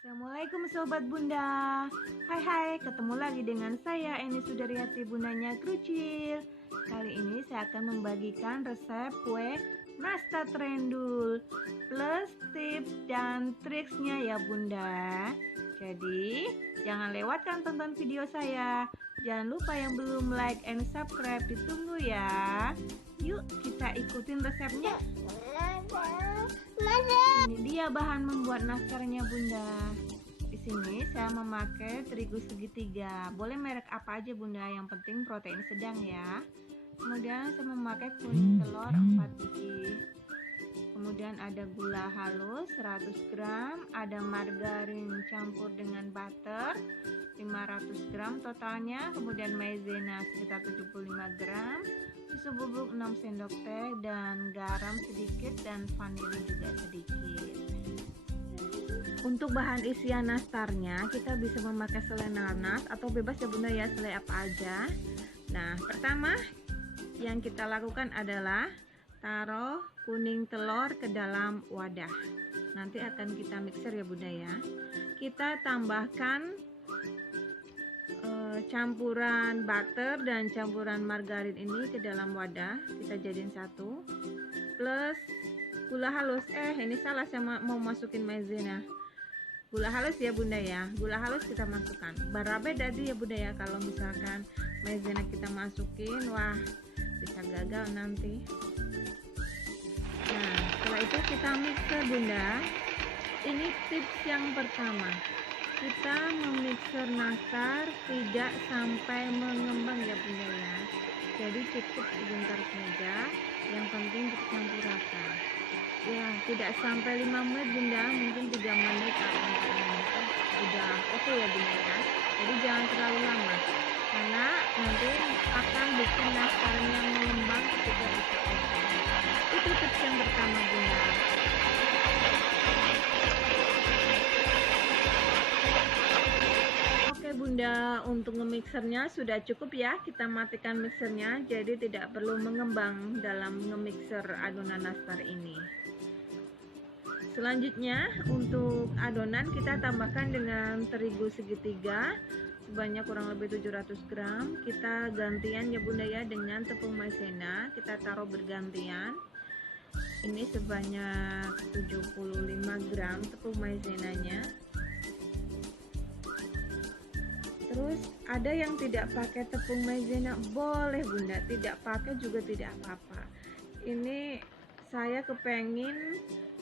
Assalamualaikum Sobat Bunda. Hai, ketemu lagi dengan saya Eni Sudaryati, bundanya Krucil. Kali ini saya akan membagikan resep kue nastar trendul plus tips dan triksnya ya Bunda. Jadi jangan lewatkan tonton video saya. Jangan lupa yang belum like and subscribe ditunggu ya. Yuk kita ikutin resepnya. Ini dia bahan membuat nastarnya Bunda. Di sini saya memakai terigu segitiga. Boleh merek apa aja Bunda, yang penting protein sedang ya. Kemudian saya memakai kuning telur 4 biji. Kemudian ada gula halus 100 gram, ada margarin campur dengan butter 500 gram totalnya, kemudian maizena sekitar 75 gram, susu bubuk 6 sendok teh, dan garam sedikit, dan vanili juga sedikit. Untuk bahan isian nastarnya kita bisa memakai selai nanas atau bebas ya Bunda ya, selai apa aja. Nah, pertama yang kita lakukan adalah taruh kuning telur ke dalam wadah. Nanti akan kita mixer ya Bunda ya. Kita tambahkan campuran butter dan campuran margarin ini ke dalam wadah. Kita jadiin satu. Plus gula halus. Ini salah, saya mau masukin maizena. Gula halus ya Bunda ya. Gula halus kita masukkan. Barabe tadi ya Bunda ya. Kalau misalkan maizena kita masukin, wah bisa gagal nanti. Nah, setelah itu kita mixer Bunda. Ini tips yang pertama. Kita memixer nastar tidak sampai mengembang ya Bunda ya. Jadi cukup sebentar saja, yang penting dicampur rata. Ya, tidak sampai 5 menit Bunda, mungkin 3 menit atau 4 menit udah oke ya Bunda ya. Jadi jangan terlalu lama, karena nanti akan bikin nastarnya mengembang ketika kita oven. Itu tips yang pertama Bunda. Oke Bunda, untuk nge-mixernya sudah cukup ya. Kita matikan mixernya, jadi tidak perlu mengembang dalam nge-mixer adonan nastar ini. Selanjutnya untuk adonan kita tambahkan dengan terigu segitiga sebanyak kurang lebih 700 gram. Kita gantian ya Bunda ya dengan tepung maizena. Kita taruh bergantian. Ini sebanyak 75 gram tepung maizenanya. Terus ada yang tidak pakai tepung maizena, boleh Bunda, tidak pakai juga tidak apa-apa. Ini saya kepengin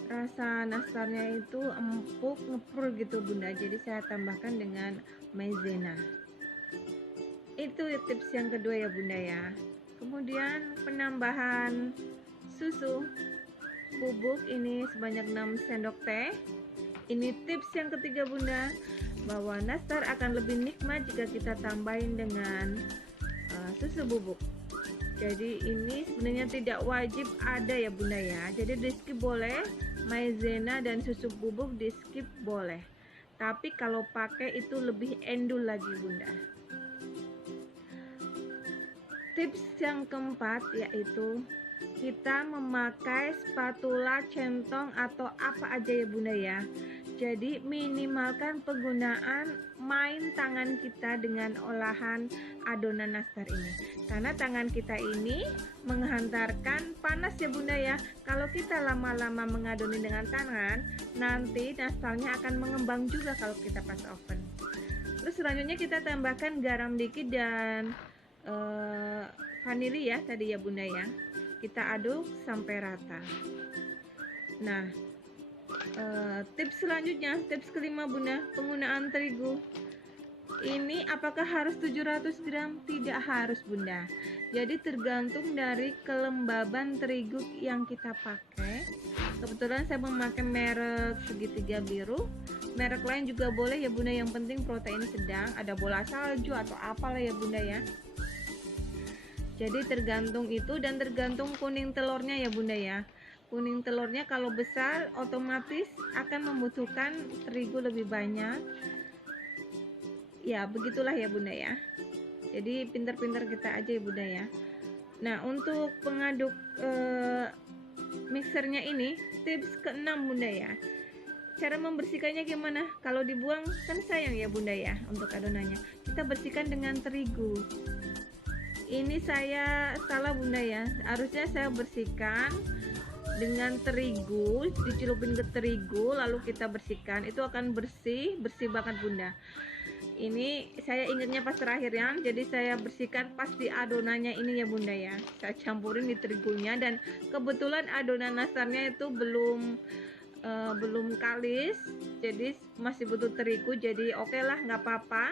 rasa nastarnya itu empuk, ngepur gitu Bunda, jadi saya tambahkan dengan maizena. Itu tips yang kedua ya Bunda ya. Kemudian penambahan susu bubuk ini sebanyak 6 sendok teh. Ini tips yang ketiga Bunda, bahwa nastar akan lebih nikmat jika kita tambahin dengan susu bubuk. Jadi ini sebenarnya tidak wajib ada ya Bunda ya. Jadi di skip boleh, maizena dan susu bubuk di skip boleh. Tapi kalau pakai itu lebih endul lagi Bunda. Tips yang keempat yaitu kita memakai spatula, centong atau apa aja ya Bunda ya. Jadi minimalkan penggunaan main tangan kita dengan olahan adonan nastar ini, karena tangan kita ini menghantarkan panas ya Bunda ya. Kalau kita lama-lama mengadoni dengan tangan, nanti nastarnya akan mengembang juga kalau kita pas oven. Terus selanjutnya kita tambahkan garam dikit dan vanili ya tadi ya Bunda ya. Kita aduk sampai rata. Nah, tips selanjutnya, tips kelima Bunda, penggunaan terigu. Ini apakah harus 700 gram? Tidak harus Bunda. Jadi tergantung dari kelembaban terigu yang kita pakai. Kebetulan saya memakai merek segitiga biru. Merek lain juga boleh ya Bunda, yang penting protein sedang. Ada bola salju atau apalah ya Bunda ya. Jadi tergantung itu, dan tergantung kuning telurnya ya Bunda ya. Kuning telurnya kalau besar otomatis akan membutuhkan terigu lebih banyak. Ya begitulah ya Bunda ya. Jadi pintar-pintar kita aja ya Bunda ya. Nah, untuk pengaduk mixernya ini tips ke-6 Bunda ya. cara membersihkannya gimana? Kalau dibuang kan sayang ya bunda ya untuk adonannya. Kita bersihkan dengan terigu. Ini saya salah bunda ya, harusnya saya bersihkan dengan terigu, dicelupin ke terigu lalu kita bersihkan, itu akan bersih banget bunda. Ini saya ingatnya pas terakhir ya, jadi saya bersihkan pas di adonannya ini ya bunda ya. Saya campurin di terigunya, dan kebetulan adonan nastarnya itu belum kalis, jadi masih butuh terigu. Jadi oke lah, nggak apa-apa,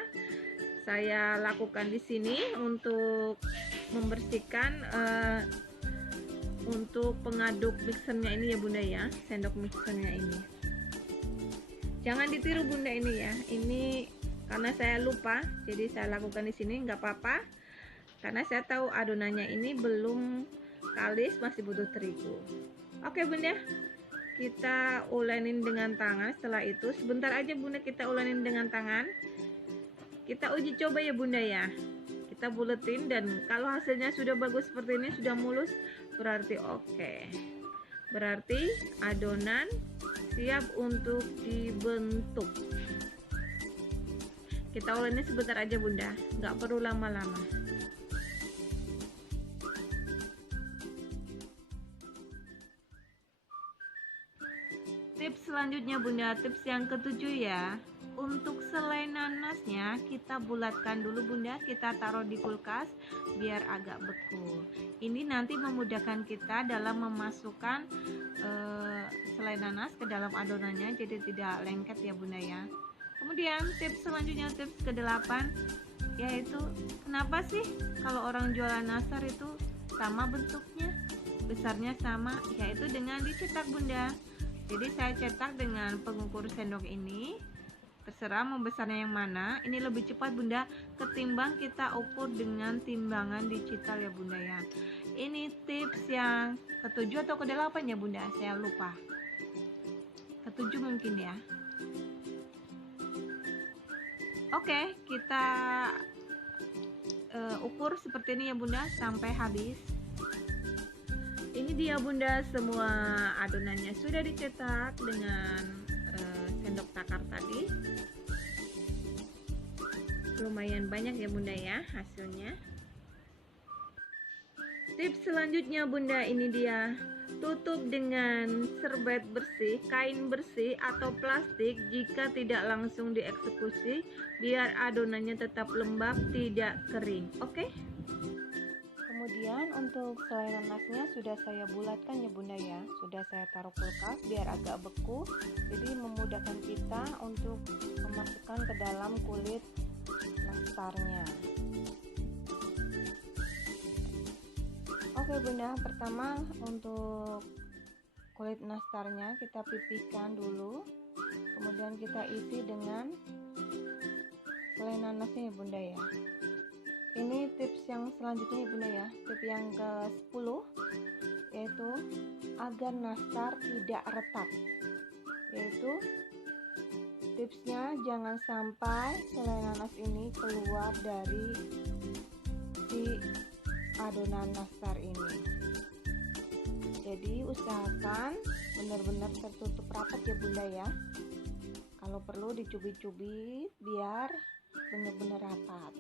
saya lakukan di sini untuk membersihkan untuk pengaduk mixernya ini ya bunda ya, sendok mixernya ini. Jangan ditiru bunda ini ya, ini karena saya lupa jadi saya lakukan di sini, nggak apa-apa karena saya tahu adonannya ini belum kalis, masih butuh terigu. Oke bunda, kita ulenin dengan tangan. Setelah itu sebentar aja bunda kita ulenin dengan tangan, kita uji coba ya bunda ya, kita buletin, dan kalau hasilnya sudah bagus seperti ini, sudah mulus, berarti oke, berarti adonan siap untuk dibentuk. Kita ulenin sebentar aja bunda, nggak perlu lama-lama. Tips selanjutnya bunda, tips yang ketujuh ya. Untuk selai nanasnya kita bulatkan dulu bunda, kita taruh di kulkas biar agak beku. Ini nanti memudahkan kita dalam memasukkan selai nanas ke dalam adonannya, jadi tidak lengket ya bunda ya. Kemudian tips selanjutnya, tips ke-8, yaitu kenapa sih kalau orang jualan nastar itu sama bentuknya, besarnya sama, yaitu dengan dicetak bunda. Jadi saya cetak dengan pengukur sendok ini, terserah mau besarnya yang mana. Ini lebih cepat bunda ketimbang kita ukur dengan timbangan digital ya bunda ya. Ini tips yang ke-7 atau ke-8 ya bunda, saya lupa. Ke-7 mungkin ya. Oke, kita ukur seperti ini ya bunda sampai habis. Ini dia bunda, semua adonannya sudah dicetak dengan sendok takar tadi. Lumayan banyak ya bunda ya hasilnya. Tips selanjutnya bunda, ini dia, tutup dengan serbet bersih, kain bersih atau plastik jika tidak langsung dieksekusi, biar adonannya tetap lembab, tidak kering. Oke? Kemudian untuk selai nanasnya sudah saya bulatkan ya bunda ya, sudah saya taruh kulkas biar agak beku, jadi memudahkan kita untuk memasukkan ke dalam kulit nastarnya. Oke bunda, pertama untuk kulit nastarnya kita pipihkan dulu, kemudian kita isi dengan selai nanasnya ya bunda ya. Ini tips yang selanjutnya ya bunda ya, tips yang ke-10, yaitu agar nastar tidak retak. Yaitu tipsnya jangan sampai selai nanas ini keluar dari si adonan nastar ini. Jadi usahakan benar-benar tertutup rapat ya bunda ya. Kalau perlu dicubit-cubit biar benar-benar rapat.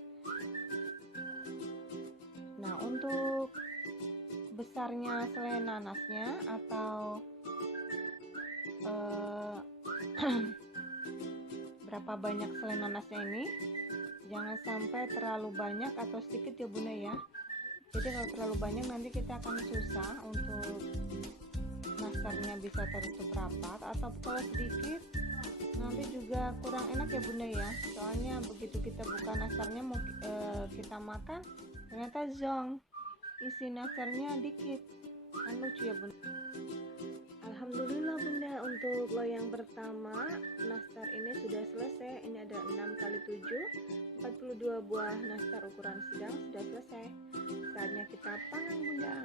Nah, untuk besarnya selai nanasnya atau berapa banyak selai nanasnya ini, jangan sampai terlalu banyak atau sedikit ya bunda ya. Jadi kalau terlalu banyak nanti kita akan susah untuk nastarnya bisa tertutup rapat, atau kalau sedikit nanti juga kurang enak ya bunda ya. Soalnya begitu kita buka nastarnya mau kita makan, ternyata zong, isi nastarnya dikit, kan lucu ya bunda. Alhamdulillah bunda, untuk loyang pertama nastar ini sudah selesai. Ini ada 6 kali 7, 42 buah nastar ukuran sedang sudah selesai. Saatnya kita panggang bunda.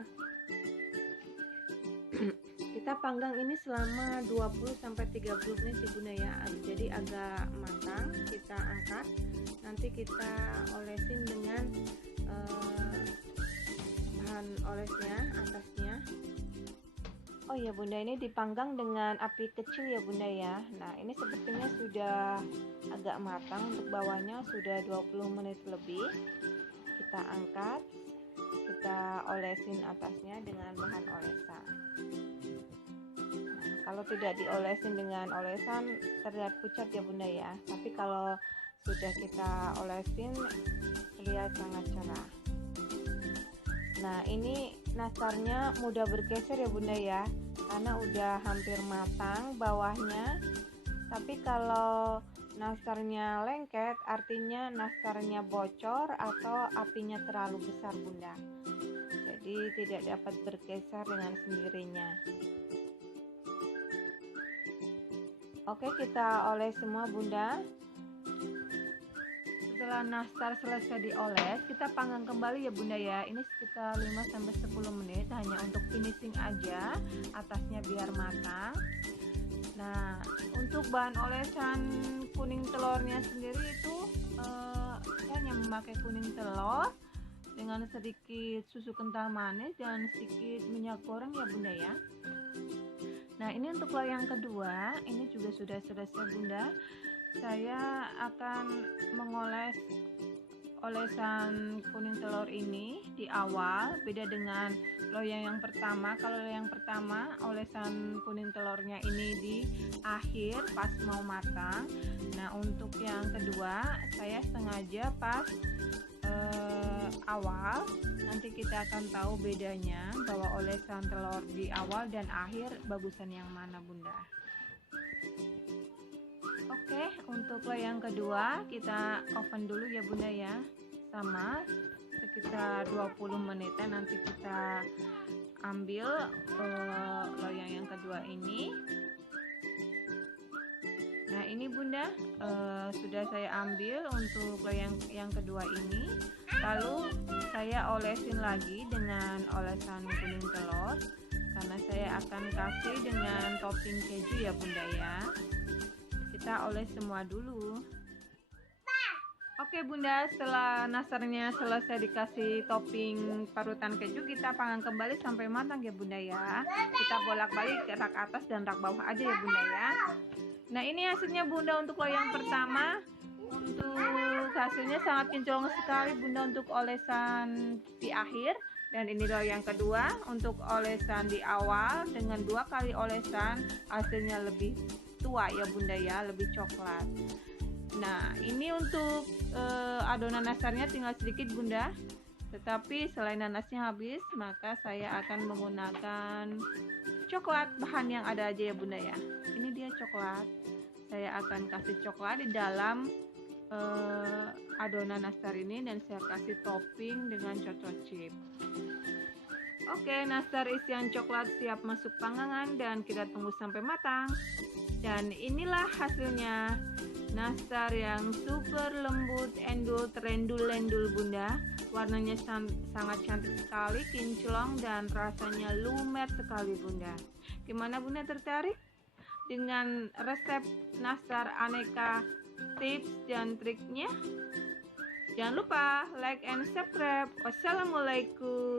Kita panggang ini selama 20-30 menit ya bunda ya, jadi agak matang. Kita angkat, nanti kita olesin dengan bahan olesnya atasnya. Oh ya Bunda, ini dipanggang dengan api kecil ya Bunda ya. Nah ini sepertinya sudah agak matang, untuk bawahnya sudah 20 menit lebih. Kita angkat, kita olesin atasnya dengan bahan olesan. Nah, kalau tidak diolesin dengan olesan terlihat pucat ya Bunda ya, tapi kalau sudah kita olesin terlihat sangat cerah. Nah ini nastarnya mudah bergeser ya Bunda ya, karena udah hampir matang bawahnya. Tapi kalau nastarnya lengket artinya nastarnya bocor atau apinya terlalu besar Bunda, jadi tidak dapat bergeser dengan sendirinya. Oke, kita oles semua Bunda. Setelah nastar selesai dioles, kita panggang kembali ya Bunda ya. Ini sekitar 5-10 menit hanya untuk finishing aja, atasnya biar matang. Nah, untuk bahan olesan kuning telurnya sendiri itu saya hanya memakai kuning telur dengan sedikit susu kental manis dan sedikit minyak goreng ya Bunda ya. Nah, ini untuk loyang kedua, ini juga sudah selesai Bunda. Saya akan mengoles olesan kuning telur ini di awal, beda dengan loyang yang pertama. Kalau loyang pertama olesan kuning telurnya ini di akhir pas mau matang. Nah untuk yang kedua saya sengaja pas awal. Nanti kita akan tahu bedanya bahwa olesan telur di awal dan akhir bagusan yang mana Bunda. Oke, untuk loyang kedua kita oven dulu ya Bunda ya, sama sekitar 20 menitan. Nanti kita ambil loyang yang kedua ini. Nah ini Bunda, sudah saya ambil untuk loyang yang kedua ini. Lalu saya olesin lagi dengan olesan kuning telur, karena saya akan kasih dengan topping keju ya Bunda ya. Kita oles semua dulu. Oke Bunda, setelah nastarnya selesai dikasih topping parutan keju, kita panggang kembali sampai matang ya Bunda ya. Kita bolak-balik ke rak atas dan rak bawah aja ya Bunda ya. Nah ini hasilnya Bunda untuk loyang pertama. Untuk hasilnya sangat kinclong sekali Bunda untuk olesan di akhir. Dan ini loyang kedua untuk olesan di awal, dengan 2 kali olesan hasilnya lebih tua ya Bunda ya, lebih coklat. Nah ini untuk adonan nastarnya tinggal sedikit Bunda, tetapi selain nanasnya habis maka saya akan menggunakan coklat, bahan yang ada aja ya Bunda ya. Ini dia coklat, saya akan kasih coklat di dalam adonan nastar ini, dan saya kasih topping dengan chocolate chip. Oke, nastar isian coklat siap masuk panggangan dan kita tunggu sampai matang. Dan inilah hasilnya, nastar yang super lembut, endul, terendul-lendul Bunda. Warnanya sangat cantik sekali, kinclong, dan rasanya lumer sekali Bunda. Gimana Bunda, tertarik dengan resep nastar aneka tips dan triknya? Jangan lupa like and subscribe. Wassalamualaikum.